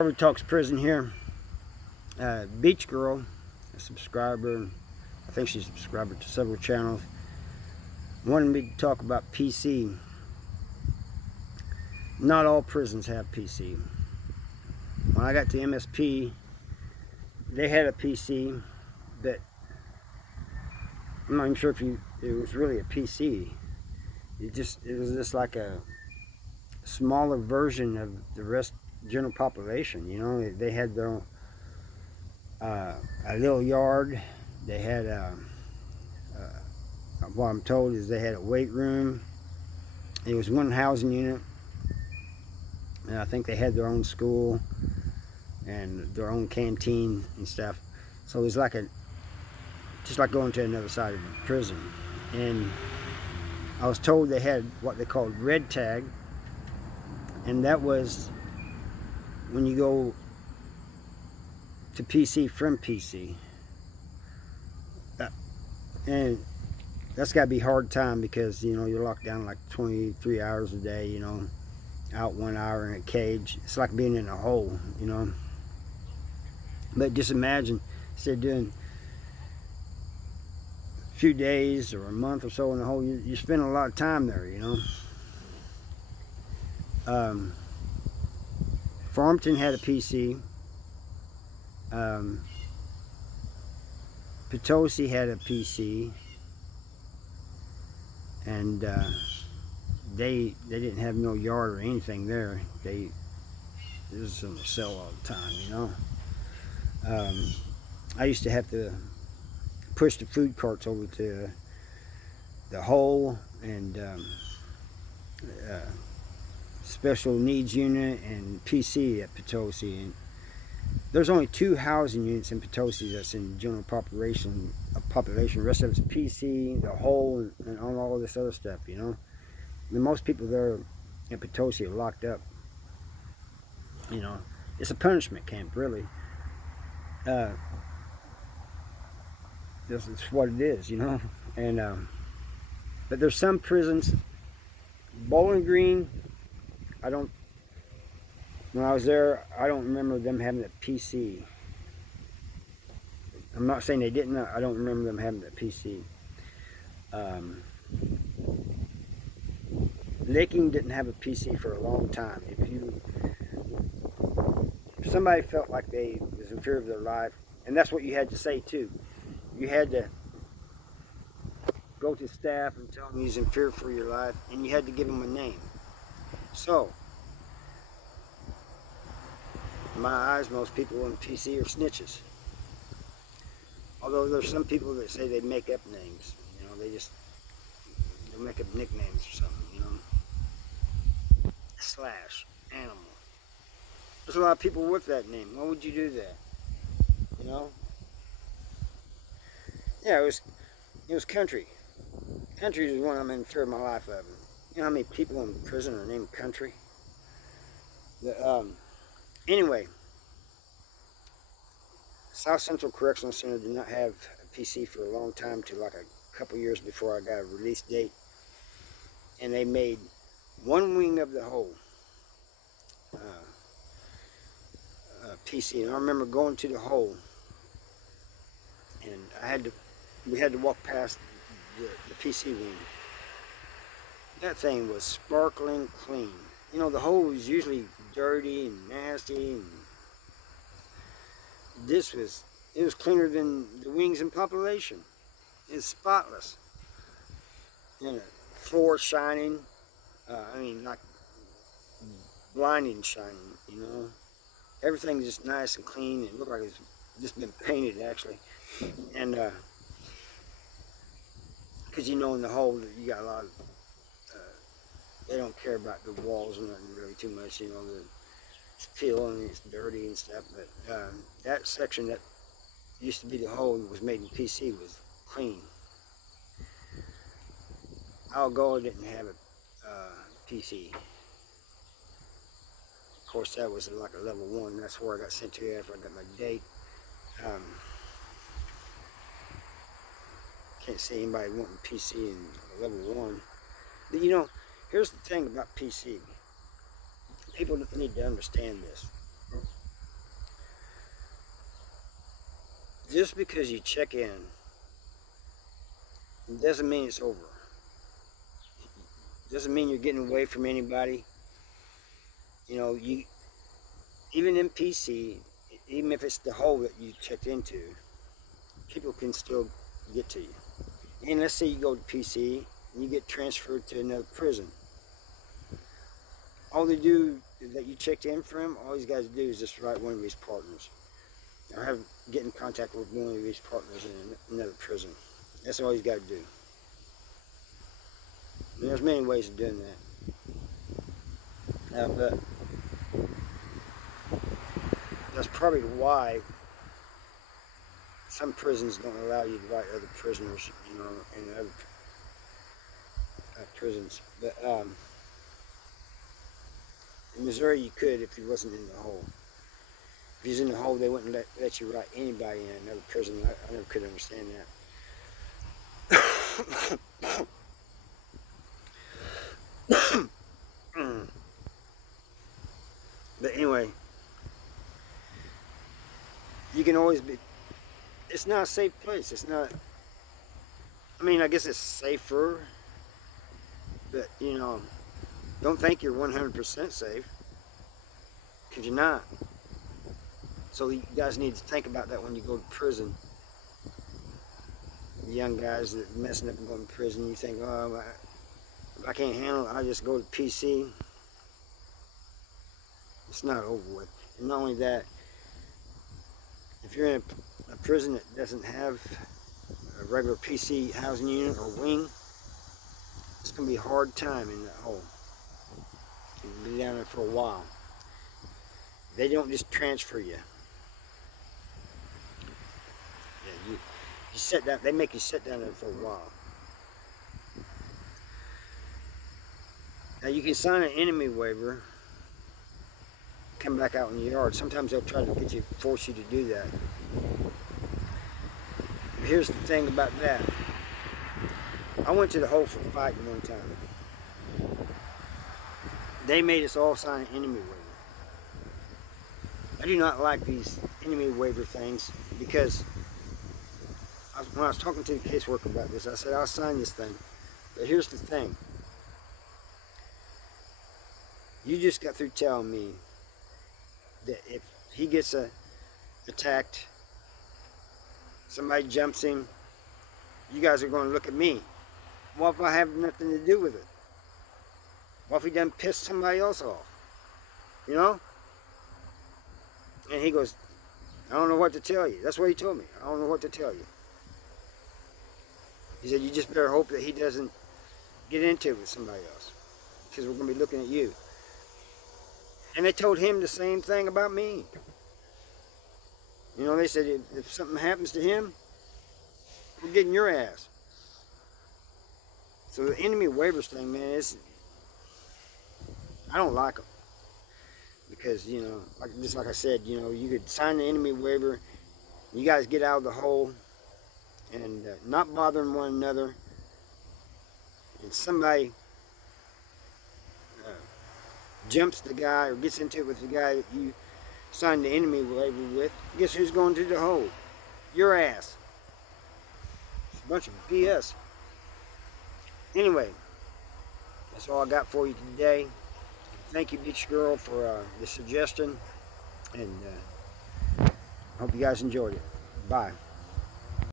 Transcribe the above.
Harvard Talks Prison here. Beach Girl, a subscriber, I think she's a subscriber to several channels, wanted me to talk about PC. Not all prisons have PC. When I got to MSP, they had a PC, but I'm not even sure if it was really a PC. It was just like a smaller version of the rest general population. You know, they had their own, a little yard. They had what I'm told is they had a weight room. It was one housing unit, and I think they had their own school and their own canteen and stuff. So it was like just like going to another side of the prison. And I was told they had what they called red tag, and that was when you go to PC from PC. And that's got to be a hard time because, you know, you're locked down like 23 hours a day, you know, out 1 hour in a cage. It's like being in a hole, you know. But just imagine, instead of doing a few days or a month or so in the hole, you spend a lot of time there, you know. Farmington had a PC. Potosi had a PC, and they didn't have no yard or anything there. They was in the cell all the time, you know. I used to have to push the food carts over to the hole and special needs unit and PC at Potosi. And there's only 2 housing units in Potosi that's in general population. The rest of it's PC, the hole, and all this other stuff, you know. And most people there in Potosi are locked up. You know, it's a punishment camp, really. This is what it is, you know. And but there's some prisons. Bowling Green, when I was there, I don't remember them having a PC. I'm not saying they didn't. I don't remember them having a PC. Licking didn't have a PC for a long time. If somebody felt like they was in fear of their life, and that's what you had to say too. You had to go to staff and tell them he's in fear for your life, and you had to give him a name. So, in my eyes, most people in PC are snitches. Although there's some people that say they make up names. You know, they'll make up nicknames or something, you know. Slash, Animal. There's a lot of people with that name. Why would you do that? You know? Yeah, it was Country. Country is one I'm in fear of my life of. You know how many people in prison are named Country? Anyway, South Central Correctional Center did not have a PC for a long time, till like a couple years before I got a release date. And they made one wing of the whole PC. And I remember going to the hole, and we had to walk past the PC wing. That thing was sparkling clean. You know, the hole was usually dirty and nasty, and it was cleaner than the wings in population. It's spotless. And the floor shining. Like blinding shining, you know. Everything's just nice and clean. It looked like it's just been painted, actually. And because, you know, in the hole, you got a lot of, they don't care about the walls or nothing really too much, you know. It's peeling and it's dirty and stuff. But that section that used to be the hole that was made in PC was clean. Algoa didn't have a PC. Of course, that was like a level 1. That's where I got sent to after I got my date. Can't see anybody wanting PC in level 1. But, you know, here's the thing about PC. People need to understand this. just because you check in, it doesn't mean it's over. It doesn't mean you're getting away from anybody. You know, you even in PC, even if it's the hole that you checked into, people can still get to you. And let's say you go to PC and you get transferred to another prison. All they do that you checked in from, all these guys do is just write one of these partners. Or get in contact with one of these partners in another prison. That's all he's got to do. And there's many ways of doing that. But that's probably why some prisons don't allow you to write other prisoners, you know, in other prisons. But in Missouri, you could if you wasn't in the hole. If he was in the hole, they wouldn't let you write anybody in another prison. I never could understand that. But anyway, you can always be. It's not a safe place. It's not. I mean, I guess it's safer, but you know, don't think you're 100% safe, because you're not. So you guys need to think about that when you go to prison. The young guys that are messing up and going to prison, you think, oh, if I can't handle it, I'll just go to PC. It's not over with. And not only that, if you're in a prison that doesn't have a regular PC housing unit or wing, it's going to be a hard time in that hole. You'll be down there for a while. They don't just transfer you. Yeah, you sit down. They make you sit down there for a while. Now you can sign an enemy waiver, come back out in the yard. Sometimes they'll try to force you to do that. But here's the thing about that. I went to the hole for fighting one time. They made us all sign an enemy waiver. I do not like these enemy waiver things because when I was talking to the caseworker about this, I said, I'll sign this thing. But here's the thing. You just got through telling me that if he gets attacked, somebody jumps him, you guys are going to look at me. What if I have nothing to do with it? What if he done pissed somebody else off? You know? And he goes, I don't know what to tell you. That's what he told me. I don't know what to tell you. He said, you just better hope that he doesn't get into it with somebody else, because we're going to be looking at you. And they told him the same thing about me. You know, they said, if something happens to him, we're getting your ass. So the enemy waivers thing, man, I don't like them. Because, you know, just like I said, you know, you could sign the enemy waiver, you guys get out of the hole, and not bothering one another, and somebody jumps the guy or gets into it with the guy that you signed the enemy waiver with, guess who's going to the hole? Your ass. It's a bunch of BS. Anyway, that's all I got for you today. Thank you, Beach Girl, for the suggestion, and I hope you guys enjoyed it. Bye.